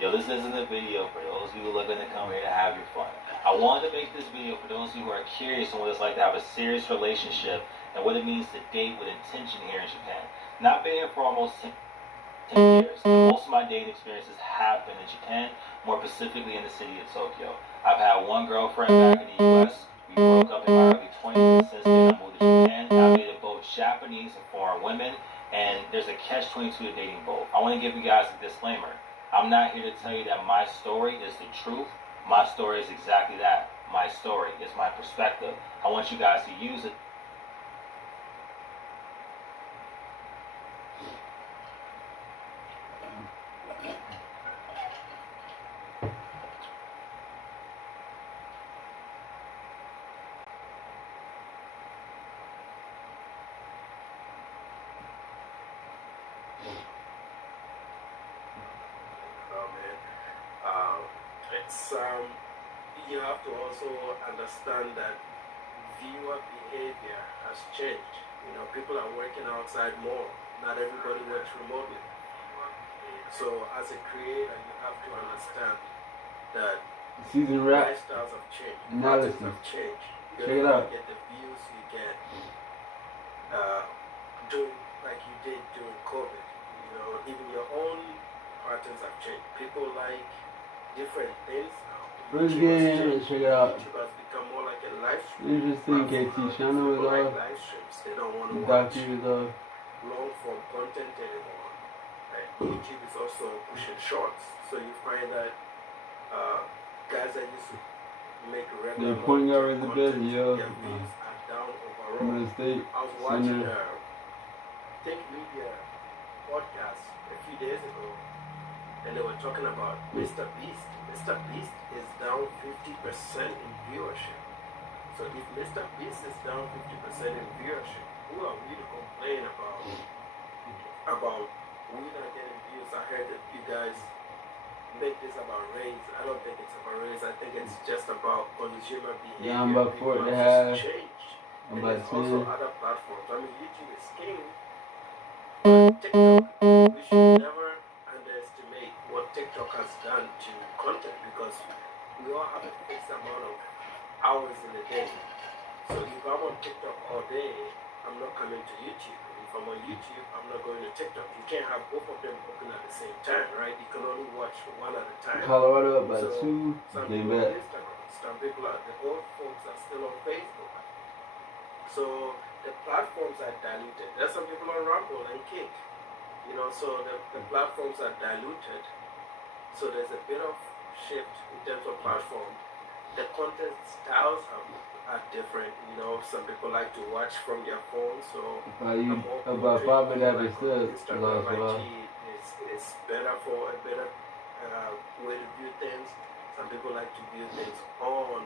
Yo, this isn't a video for those of you who are looking to come here to have your fun. I wanted to make this video for those of you who are curious on what it's like to have a serious relationship and what it means to date with intention here in Japan. Not been here for almost 10 years, and most of my dating experiences have been in Japan, more specifically in the city of Tokyo. I've had one girlfriend back in the US. We broke up in my early 20s, and since then I moved to Japan. I've dated both Japanese and foreign women, and there's a catch-22 to dating both. I want to give you guys a disclaimer. I'm not here to tell you that my story is the truth. My story is exactly that. My story is my perspective. I want you guys to use it. You have to also understand that viewer behavior has changed. You know, people are working outside more. Not everybody works remotely. So as a creator, you have to understand that lifestyles have changed. Patterns have changed. You're not going to get the views you get like you did during COVID. You know, even your own patterns have changed. People like different things now. First game, let's check it out. YouTube has become more like a live stream. Interesting, KT channel is like off. live streams. They don't want to watch Is off. long form content anymore. Right? YouTube is also pushing shorts. So you find that guys that used to make regular they're pointing out right the bed, yeah. Their views are down overall. I was watching Tech Media podcast a few days ago, and they were talking about Mr. Beast. Mr. Beast is down 50% in viewership. So if Mr. Beast is down 50% in viewership, who are we to complain about we not getting views? I heard that you guys make this about race. I don't think it's about race. I think it's just about consumer behavior. Yeah, I'm about 4 to have. And there's also other platforms. I mean, YouTube is king. But TikTok, we should never underestimate what TikTok has done to content, because we all have a fixed amount of hours in a day. So if I'm on TikTok all day, I'm not coming to YouTube. If I'm on YouTube, I'm not going to TikTok. You can't have both of them open at the same time, right? You can only watch one at a time. Colorado by 2. Some people on Instagram, some people are, the old folks are still on Facebook. So the platforms are diluted. There's some people on Rumble and Kick. You know, so the platforms are diluted. So there's a bit of shift in terms of platform. The content styles are different. You know, some people like to watch from their phone. So about 5 minutes Instagram IG is better for a better way to view things. Some people like to view things on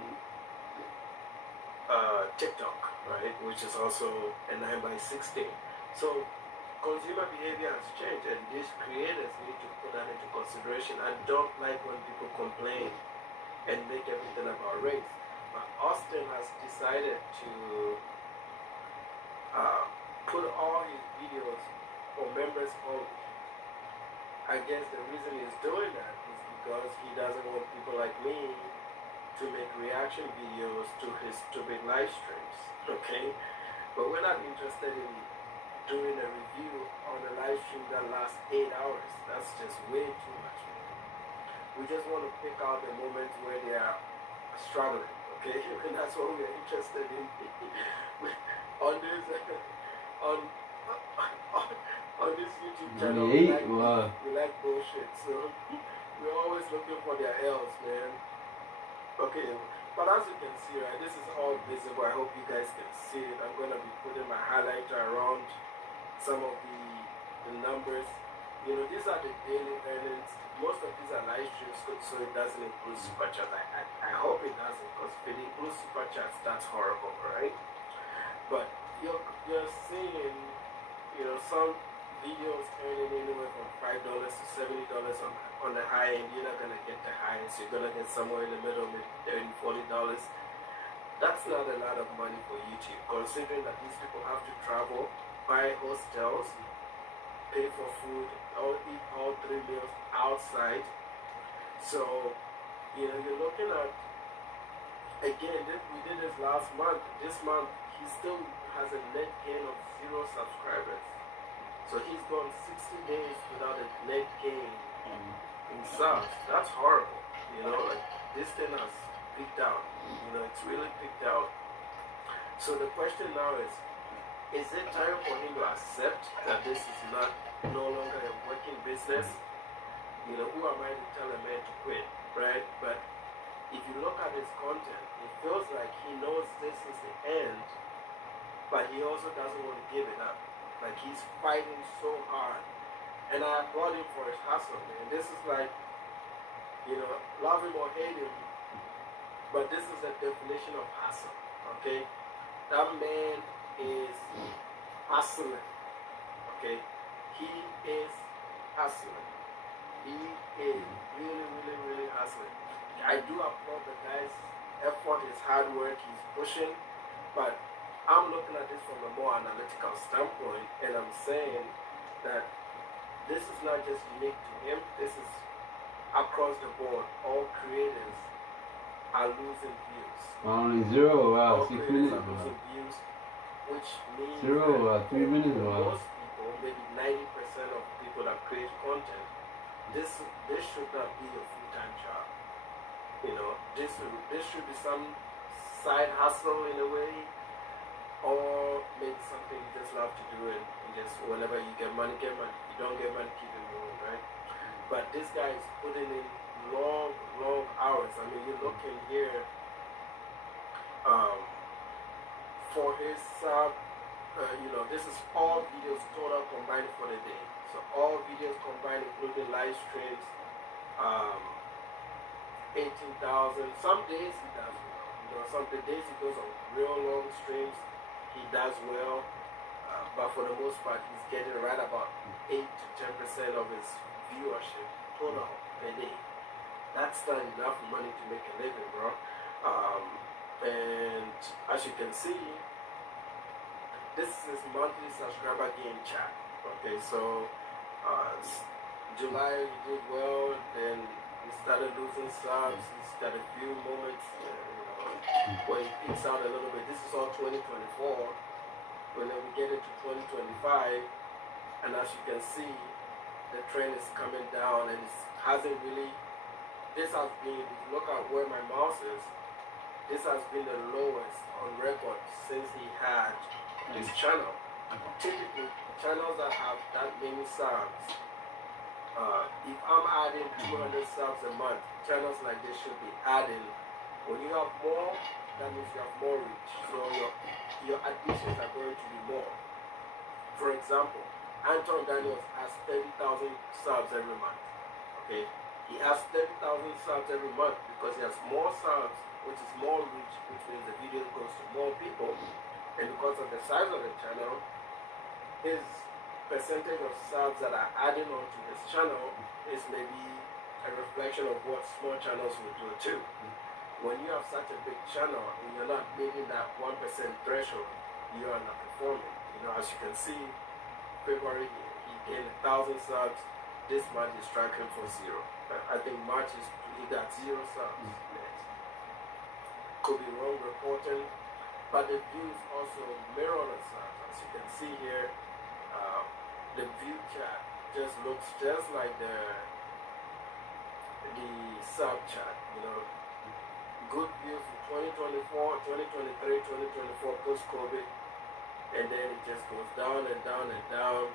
TikTok, right, which is also a 9x16. So consumer behavior has changed, and these creators need to put that into consideration. I don't like when people complain and make everything about race. But Austin has decided to put all his videos for members only. I guess the reason he's doing that is because he doesn't want people like me to make reaction videos to his stupid live streams, okay? But we're not interested in doing a review on a live stream that lasts 8 hours. That's just way too much. We just want to pick out the moments where they are struggling, okay? And that's what we're interested in. on this YouTube channel, we like bullshit, so we're always looking for their L's, man. Okay, but as you can see, right, this is all visible. I hope you guys can see it. I'm going to be putting my highlighter around some of the numbers. You know, these are the daily earnings. Most of these are live streams, so it doesn't include super chats. I hope it doesn't, because if it includes super chats, that's horrible, right? But you're seeing, you know, some videos earning anywhere from $5 to $70 on the high end. You're not going to get the highest. You're going to get somewhere in the middle, maybe $30, $40. That's not a lot of money for YouTube, considering that these people have to travel, buy hostels, pay for food, or eat all 3 meals outside, So, you know, you're looking at, again, we did this last month. This month, he still has a net gain of 0 subscribers. So he's gone 60 days without a net gain in subs. That's horrible. You know, like this thing has peaked out. You know, it's really peaked out. So the question now is it time for him to accept that this is no longer a working business? You know, who am I to tell a man to quit, right? But if you look at his content, it feels like he knows this is the end, but he also doesn't want to give it up. Like he's fighting so hard. And I applaud him for his hustle, man. This is like, you know, love him or hate him, but this is the definition of hustle, okay? That man is hustling, okay? He is hustling. He is really, really, really hustling. I do applaud the guy's effort, his hard work, he's pushing, but I'm looking at this from a more analytical standpoint, and I'm saying that this is not just unique to him, this is across the board. All creators are losing views. Only 0, wow, All 6 creators minutes, are losing views, which means 0, 3 minutes, wow. most people, maybe 90% of people that create content, this should not be a full-time job. You know, this should be some side hustle in a way, or maybe something you just love to do, and just whenever you get money, get money. You don't get money, keep it moving, right? But this guy is putting in long hours. I mean, you're looking here for his you know, this is all videos total combined for the day. So all videos combined, including live streams, 18,000. Some days he does well. You know, some days he goes on real long streams. He does well, but for the most part, he's getting right about 8 to 10% of his viewership total per day. That's not enough money to make a living, bro. And as you can see, this is his monthly subscriber gain chart. Okay, so July he did well, then he started losing subs. He's got a few moments, where he peaks out a little bit. This is all 2024. When we get into 2025, and as you can see, the trend is coming down, and it hasn't really. This has been, if you look at where my mouse is, this has been the lowest on record since he had this channel. Typically, channels that have that many subs, if I'm adding 200 subs a month, channels like this should be adding. When you have more, that means you have more reach. So your additions are going to be more. For example, Anton Daniels has 30,000 subs every month. Okay, he has 30,000 subs every month because he has more subs, which is more reach, which means the video goes to more people. And because of the size of the channel, his percentage of subs that are adding onto his channel is maybe a reflection of what small channels will do too. When you have such a big channel and you're not meeting that 1% threshold, you are not performing. You know, as you can see, February he gained 1,000 subs. This month he's tracking for 0. I think March he got 0 subs. Could be wrong reporting, but the views also mirror the subs. As you can see here, the view chart just looks just like the sub chart. You know, good views in 2024, 2023, 2024 post-COVID, and then it just goes down and down and down,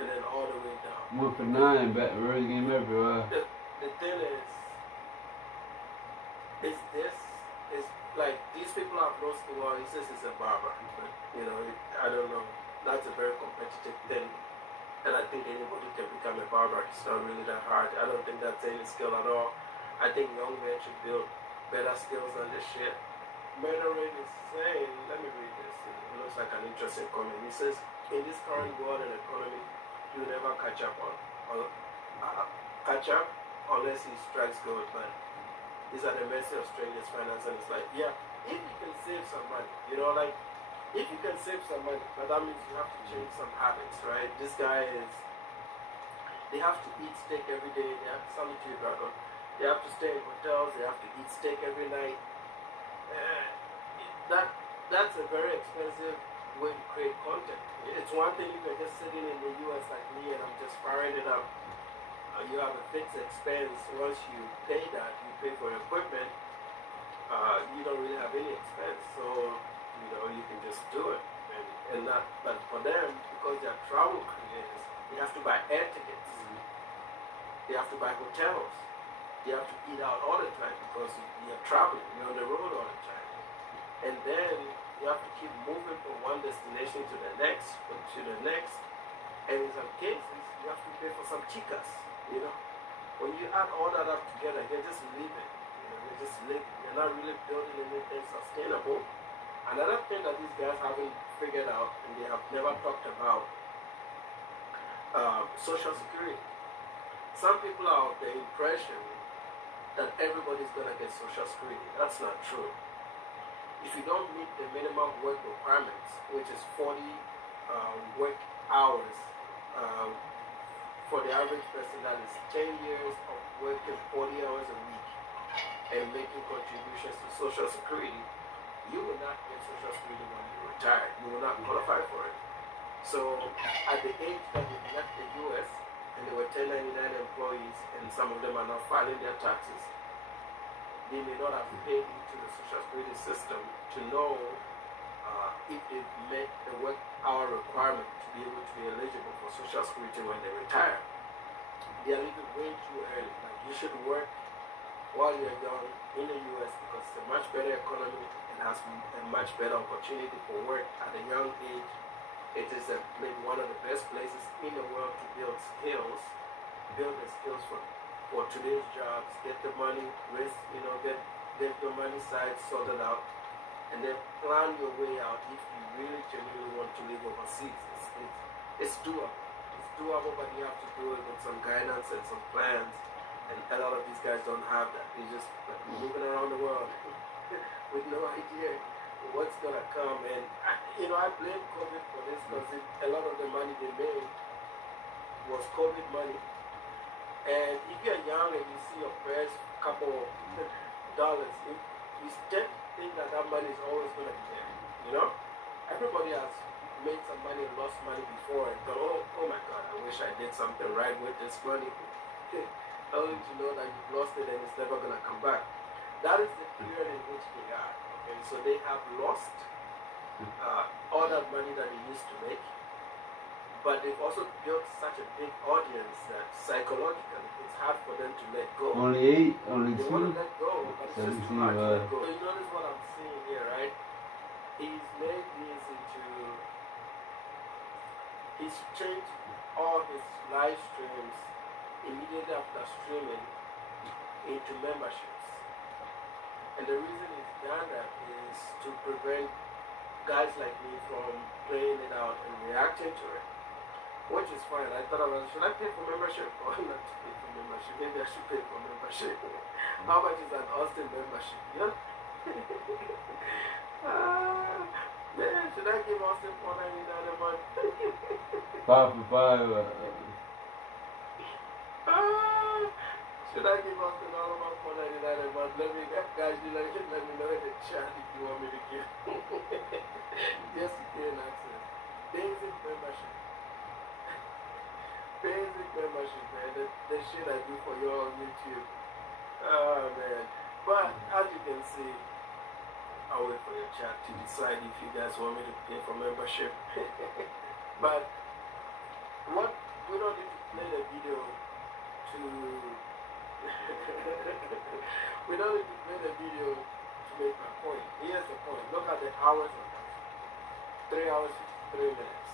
and then all the way down. 1 for 9, back early game everywhere. The thing is like these people have lost the world. He says it's a barber, but you know, I don't know. That's a very competitive thing, and I think anybody can become a barber. It's not really that hard. I don't think that's any skill at all. I think young men should build better skills on this shit. Murder rate is saying, let me read this. It looks like an interesting comment. He says, in this current world and economy, you'll never catch up unless he strikes gold, man. He's at the mercy of strangers' finance, and it's like, yeah, if you can save some money, you know, like, if you can save some money, but that means you have to change some habits, right? This guy is, They have to eat steak every day. They have to sell it to you, Dragon. They have to stay in hotels. They have to eat steak every night. That's a very expensive way to create content. It's one thing if you're just sitting in the US like me and I'm just firing it up. You have a fixed expense. Once you pay that, you pay for equipment. You don't really have any expense, so you can just do it. And not, but for them, because they're travel creators, they have to buy air tickets. They have to buy hotels. They have to eat out all the time because you're traveling. You're on the road all the time. And then you have to keep moving from one destination to the next, And in some cases, you have to pay for some chicas, When you add all that up together, you're just living. You're just living. You're not really building anything sustainable. Another thing that these guys haven't figured out, and they have never talked about, Social Security. Some people are of the impression that everybody's going to get Social Security. That's not true. If you don't meet the minimum work requirements, which is 40 work hours, for the average person, that is 10 years of working 40 hours a week and making contributions to Social Security, you will not get Social Security when you retire. You will not qualify for it. So at the age that they left the US and they were 1099 employees and some of them are not filing their taxes, they may not have paid into the Social Security system to know if they've met the work hour requirement to be able to be eligible for Social Security when they retire. They are living way too early. Like, you should work while you're young in the US because it's a much better economy and has a much better opportunity for work at a young age. It is maybe one of the best places in the world to build the skills for today's jobs, get the money, get your money side sorted out, and then plan your way out if you really genuinely want to live overseas. It's doable. It's doable, but you have to do it with some guidance and some plans. And a lot of these guys don't have that. They're just like moving around the world with no idea what's gonna come. And I blame COVID for this because a lot of the money they made was COVID money. And if you're young and you see your first couple of dollars, you still think that money is always gonna be there. Everybody has made some money and lost money before and thought, oh my God, I wish I did something right with this money. Only to know that you've lost it and it's never going to come back. That is the period in which they are. Okay? So they have lost all that money that they used to make, but they've also built such a big audience that psychologically it's hard for them to let go. Only 8, only 2. They want to let go, but it's just too hard to let go. So you notice what I'm seeing here, right? He's made these he's changed all his live streams immediately after streaming into memberships. And the reason he's done that is to prevent guys like me from playing it out and reacting to it, which is fine. I thought should I pay for membership or not to pay for membership? Maybe I should pay for membership. How much is an Austin membership? Man, should I give Austin $4.99 a month? 5 for 5. Should I give Austin all about $4.99 a month? Guys, let me know in the chat if you want me to give. Just to gain access. Basic membership. Basic membership, man. The shit I do for you on YouTube. Oh, man. But, as you can see, I'll wait for your chat to decide if you guys want me to pay for membership. But, we don't need to play the video to we don't need to play the video to make my point. Here's the point. Look at the hours on that. 3 hours, 3 minutes.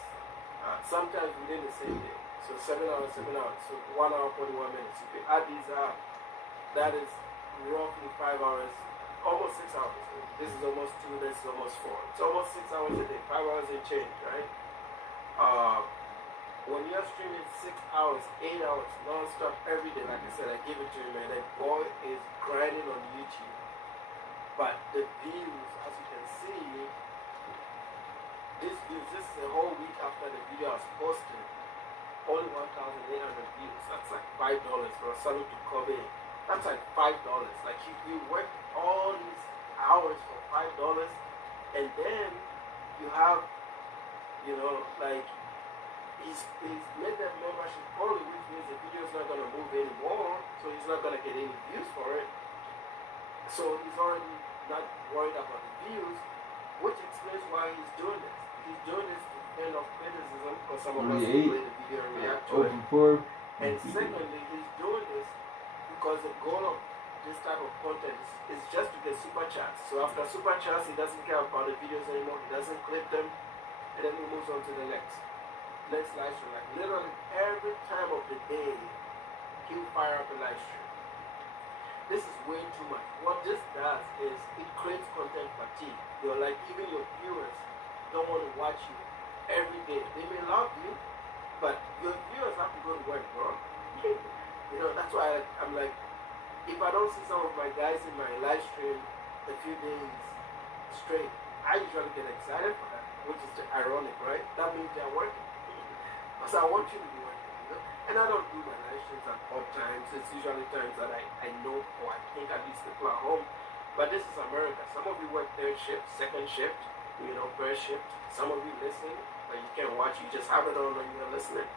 Sometimes within the same day. So 7 hours, 7 hours. So 1 hour, 41 minutes. If you add these up, that is roughly 5 hours, almost 6 hours. This is almost 2, this is almost 4. It's almost 6 hours a day, 5 hours and change, right? When you're streaming 6 hours, 8 hours, non-stop every day, like I said, I give it to him, and that boy is grinding on YouTube. But the views, as you can see, this is a whole week after the video was posted. only 1,800 views. That's like $5 for a salute to Kobe. That's like $5. Like you work all these hours for $5, and then you have, you know, like he's made that membership only, which means the video is not gonna move anymore, so he's not gonna get any views for it. So he's already not worried about the views, which explains why he's doing this. He's doing this to fend off criticism for some of us who play the video and react to it. And secondly, he's doing this because the goal of this type of content is just to get super chats. So after super chats, he doesn't care about the videos anymore. He doesn't clip them, and then he moves on to the next live stream. Like literally every time of the day, he'll fire up a live stream. This is way too much. What this does is it creates content fatigue. You're like, even your viewers don't want to watch you every day. They may love you, but your viewers have to go to work, bro. You know, that's why I'm like, if I don't see some of my guys in my live stream a few days straight, I usually get excited for that, which is ironic, right? That means they're working. Because I want you to be working, you know? And I don't do my live streams at odd times. It's usually times that I know, or I think at least people are home. But this is America. Some of you work third shift, second shift, you know, first shift. Some of you listening, but you can't watch. You just have it on when you're listening.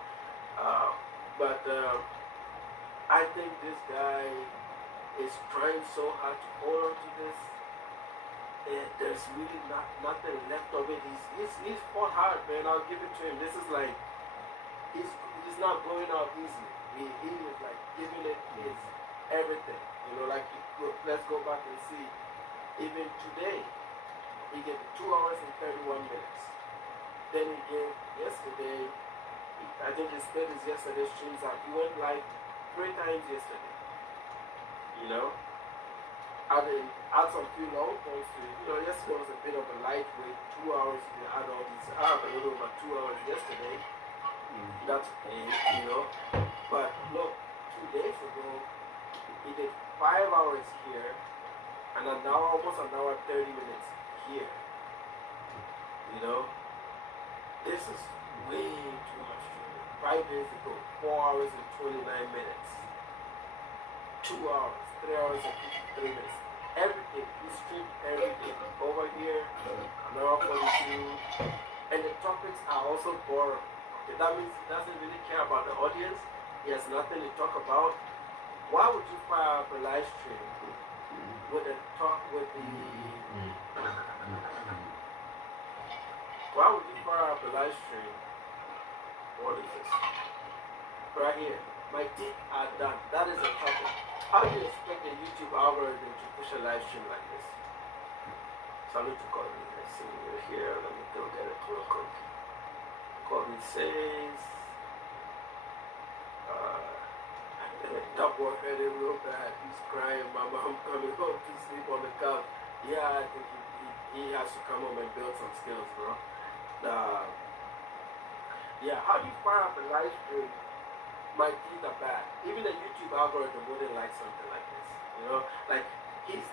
I think this guy is trying so hard to hold on to this. And there's really nothing left of it. He's fought hard, man. I'll give it to him. This is like, he's not going out easily. He is like giving it his everything. You know, like let's go back and see. Even today, he gave 2 hours and 31 minutes. Then he gave yesterday. I think he split his yesterday's streams out. He went live 3 times yesterday. You know, add some few long points to it. You know, yesterday was a bit of a lightweight. 2 hours. They had all these. I had a little over 2 hours yesterday. That's okay, you know. But look, 2 days ago, he did 5 hours here, and an hour, almost an hour, 30 minutes here. You know, this is way too much. 5 days ago, 4 hours and 29 minutes. 2 hours, 3 hours and 53 minutes. Everything, he streamed everything. Over here, an hour 42, and the topics are also boring. Okay, that means he doesn't really care about the audience. He has nothing to talk about. Why would you fire up a live stream with a talk with the? Why would you fire up a live stream? What is this? Right here. My teeth are done. That is a topic. How do you expect the YouTube algorithm to push a live stream like this? Salute to Corbin. Let's see here. Let me go get it real quick. Corbin says, top work headed real bad. He's crying, Mama, I'm coming home to sleep on the couch. Yeah, I think he has to come home and build some skills, bro. Yeah, how do you fire up a live stream? My teeth are bad. Even the YouTube algorithm wouldn't like something like this. You know, like he's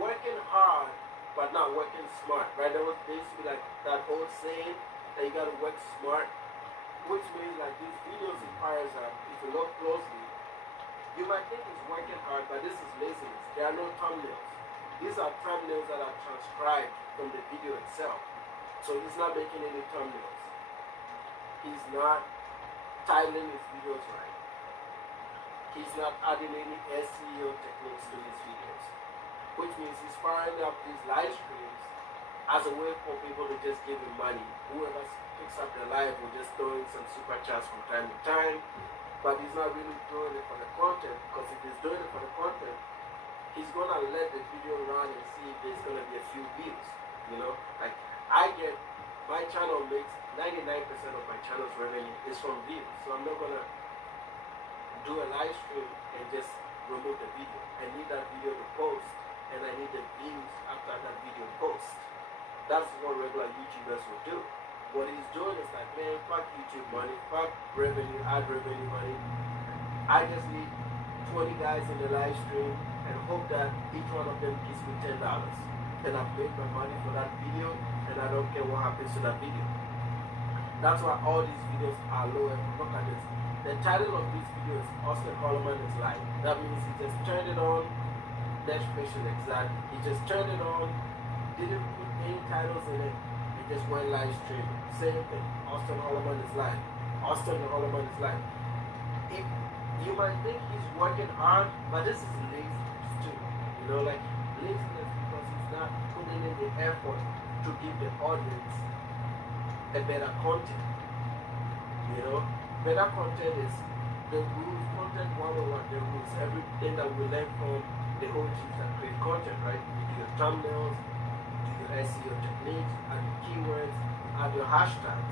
working hard, but not working smart, right? There used to be like that old saying that you gotta work smart, which means like these videos and fires are, if you look closely, you might think he's working hard, but this is laziness. There are no thumbnails. These are thumbnails that are transcribed from the video itself. So he's not making any thumbnails. He's not titling his videos right. He's not adding any SEO techniques to his videos. Which means he's firing up these live streams as a way for people to just give him money. Whoever picks up the live will just throw in some super chats from time to time. But he's not really doing it for the content, because if he's doing it for the content, he's gonna let the video run and see if there's gonna be a few views. You know, like my channel makes 99% of my channel's revenue is from views. So I'm not gonna do a live stream and just remove the video. I need that video to post, and I need the views after that video post. That's what regular YouTubers will do. What he's doing is like, man, fuck YouTube money, fuck revenue, ad revenue money. I just need 20 guys in the live stream and hope that each one of them gives me $10. Then I've made my money for that video, and I don't care what happens to that video. That's why all these videos are low effort. Look at this. The title of this video is Austin Holloman is live. That means he just turned it on. Dash patient exact. He just turned it on. Didn't put any titles in it. He just went live streaming. Same thing. Austin Holloman is live. Austin Holloman is live. If you might think he's working hard, but this is laziness too. You know, like laziness because he's not putting in the effort to give the audience a better content. You know, better content is the rules, content 101, the rules, everything that we learn from the OGs that create content, right? You do your thumbnails, you do your SEO techniques, add your keywords, add your hashtags.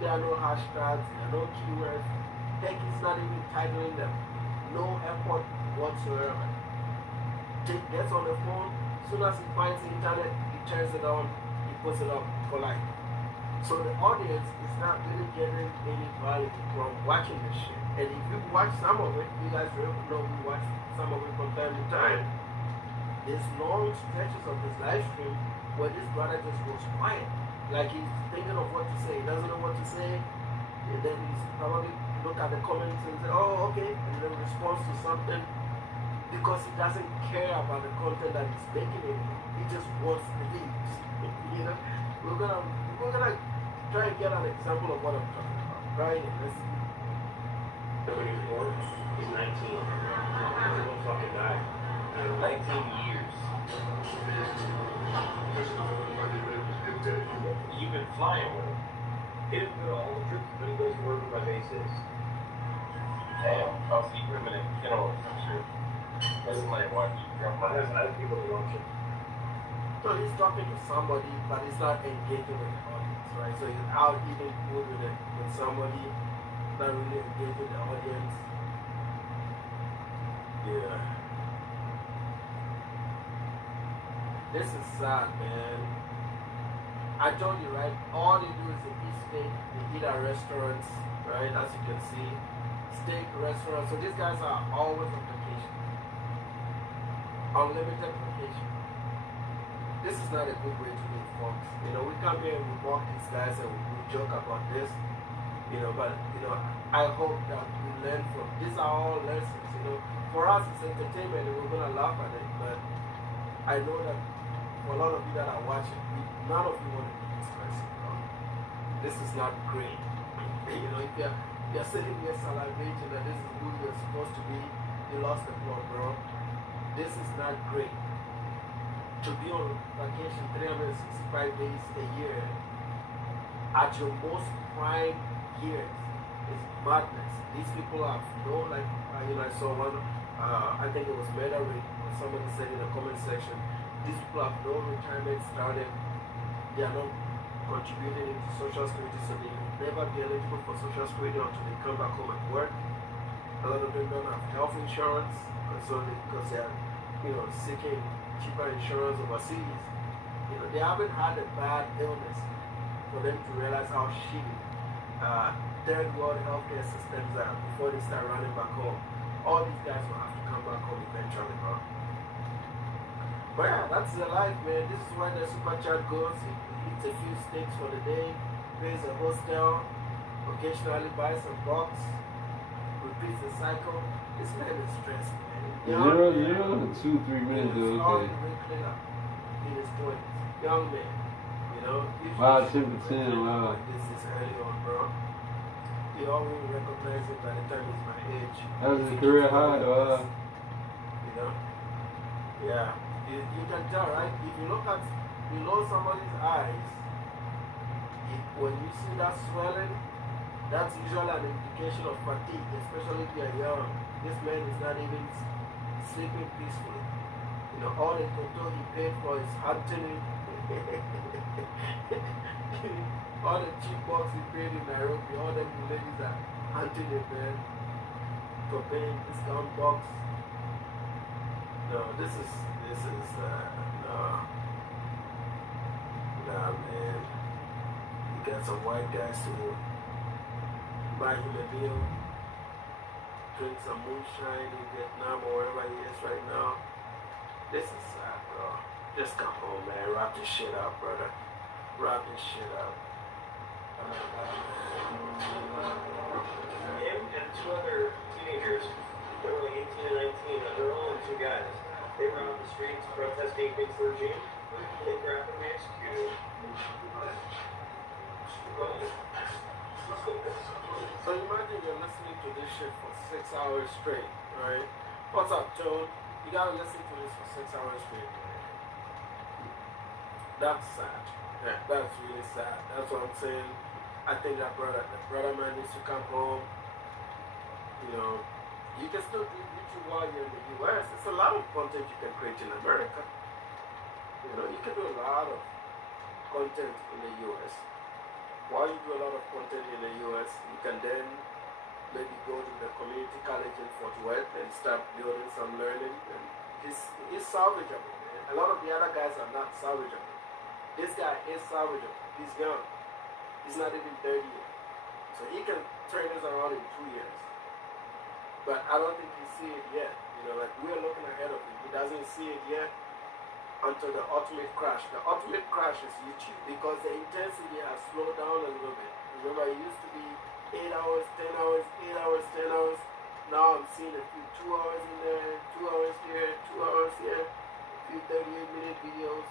There are no hashtags, there are no keywords. Heck, he's not even titling them. No effort whatsoever. Gets on the phone, as soon as he finds the internet, he turns it on, he puts it up for like. So the audience is not really getting any value from watching this shit. And if you watch some of it, you guys really know we watch some of it from time to time. There's long stretches of this live stream where this brother just goes quiet. Like he's thinking of what to say. He doesn't know what to say. And then he's probably look at the comments and say, oh, okay. And then responds to something because he doesn't care about the content that he's making anymore. He just wants the views. You know? We're gonna try and get an example of what I'm talking about. Right? Let's see. He's 19. He won't fucking die. 19 years. You've been flying with him. He didn't go to all the trips, but he goes to work with my bassist. Damn, I'll see him in a kennel or some shit. Doesn't like watch. I have people to watch it. So he's talking to somebody, but he's not engaging with the audience, right? So he's out eating food with somebody, not really engaging the audience. Yeah. This is sad, man. I told you, right? All they do is they eat steak, they eat at restaurants, right? As you can see, steak restaurants. So these guys are always on vacation, unlimited vacation. This is not a good way to live, folks. You know, we come here and we mock these guys and we joke about this, you know, but, you know, I hope that we learn from, these are all lessons, you know. For us, it's entertainment and we're going to laugh at it, but I know that for a lot of you that are watching, none of you want to be this person, bro. This is not great. You know, if you're sitting here salivating that this is who you're supposed to be, you lost the plot, bro. This is not great. To be on vacation 365 days a year at your most prime years is madness. These people have no, like, you know, I saw one, I think it was Meta Ray, or somebody said in the comment section, these people have no retirement started, they are not contributing into social security, so they will never be eligible for social security until they come back home and work. A lot of them don't have health insurance, so because they are, you know, seeking cheaper insurance overseas. You know, they haven't had a bad illness for them to realize how shitty third world healthcare systems are before they start running back home. All these guys will have to come back home eventually, bro. But yeah, that's the life, man. This is where the super chat goes. He eats a few steaks for the day, pays a hostel, occasionally buys some box, repeats the cycle. This man is stressed, man. 0-0, 2-3 minutes He's ago. all Okay. the way clean up in his 20s. Young man, you know. Wow, 10 for 10, wow. This is early on, bro. You always recognize it by the time he's my age. That was a career high, wow. You know? Yeah. You can tell, right? If you look at below somebody's eyes, when you see that swelling, that's usually an indication of fatigue, especially if you're young. This man is not even sleeping peacefully. You know, all the control he paid for is hunting. All the cheap box he paid in Nairobi, all them ladies are hunting him, man, for paying discount box. No, this is, nah, man. You got some white guys to buy him a meal, drink some moonshine in Vietnam or wherever he is right now. This is sad, bro. Just come home, man. Wrap this shit up, brother. Wrap this shit up. Him and two other teenagers, they were like 18 and 19, they're only two guys. They were out on the streets protesting against the regime. They grabbed them and executed them. So imagine you're listening to this shit for 6 hours straight, right? What's up, Joe? You gotta listen to this for 6 hours straight. That's sad. Yeah, that's really sad. That's what I'm saying. I think the brother man needs to come home. You know, you can still do YouTube while you're in the US. There's a lot of content you can create in America. You know, you can do a lot of content in the US. While you do a lot of content in the US, you can then maybe go to the community college in Fort Worth and start building some learning. And he's salvageable, man. A lot of the other guys are not salvageable. This guy is salvageable. He's young. He's not even 30 yet. So he can turn this around in 2 years. But I don't think he sees it yet. You know, like we're looking ahead of him. He doesn't see it yet until the ultimate crash. The ultimate crash is YouTube because the intensity has slowed down a little bit. Remember, it used to be 8 hours, 10 hours, 8 hours, 10 hours. Now I'm seeing a few 2 hours in there, 2 hours here, 2 hours here, a few 38-minute videos.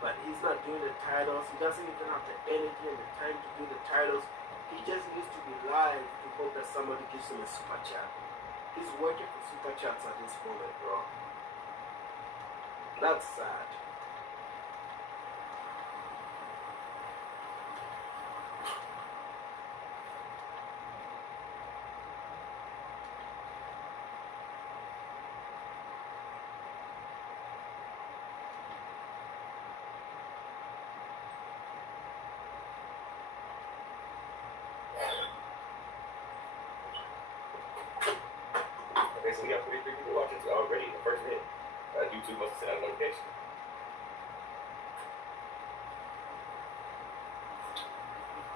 But he's not doing the titles. He doesn't even have the energy and the time to do the titles. He just needs to be live to hope that somebody gives him a super chat. He's working for super chats at this moment, bro. That's sad. Okay, so we got 43 people watching already in the first minute. YouTube must have sent out a notification.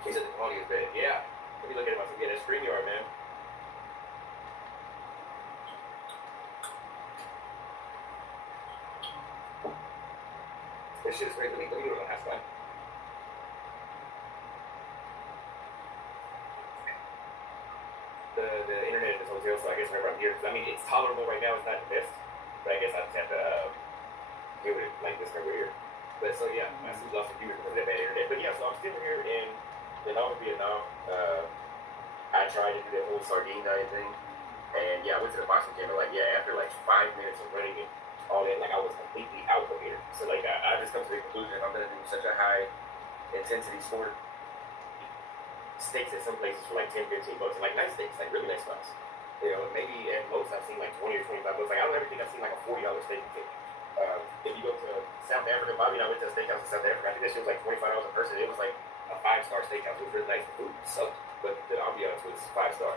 He said the quality is bad. Yeah. Let me look at it myself. Yeah, that StreamYard, man. This shit is great. Let me do it on hotspot. The internet at this hotel, so I guess whenever I'm here, because I mean, it's tolerable right now. It's not the best, but I guess I just have to deal with it like this right here. But so yeah, I still lost a few because of that bad internet. But yeah, so I'm still here in Vietnam. I tried to do that whole sardine diet thing, and yeah, I went to the boxing gym and like after like 5 minutes of running and all that, like I was completely out of here. So like I just come to the conclusion if I'm gonna do such a high intensity sport, steaks at some places for like $10-15, and like nice steaks, like really nice spots. You know, maybe at most I've seen like $20 or $25. Like I don't ever think I've seen like a $40 steak. If you go to South Africa, Bobby and I went to a steakhouse in South Africa. I think that shit was like $25 a person. It was like a 5-star steakhouse. It was really nice. The food sucked, but the ambiance was 5-star.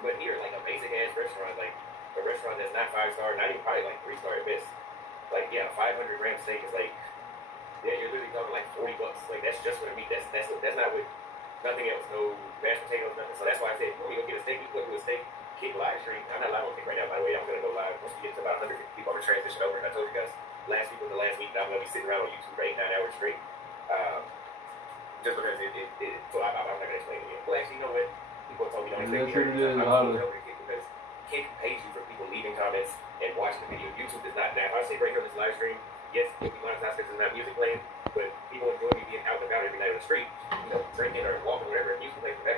But here, like a basic ass restaurant, like a restaurant that's not 5-star, not even probably like 3-star at best. Like 500-gram steak is like you're literally talking like $40. Like that's just for the meat. That's not with nothing else. No mashed potatoes, nothing. So that's why I said when we go get a steak, we go do a steak. Kick live stream. I'm not live on Kick right now, by the way. I'm going to go live once we get to about 150 people. I'm going to transition over. And I told you guys last week was the last week that I'm going to be sitting around on YouTube for 8-9 hours straight. Just because so I'm not going to explain it again. Well, actually, you know what? People told me don't explain it. I'm over to Kick because Kick pays you for people leaving comments and watching the video. YouTube does not. Now, if I say right here on this live stream, yes, you'll be monetized because there's not music playing, but people enjoy me being out and about every night on the street, you know, drinking or walking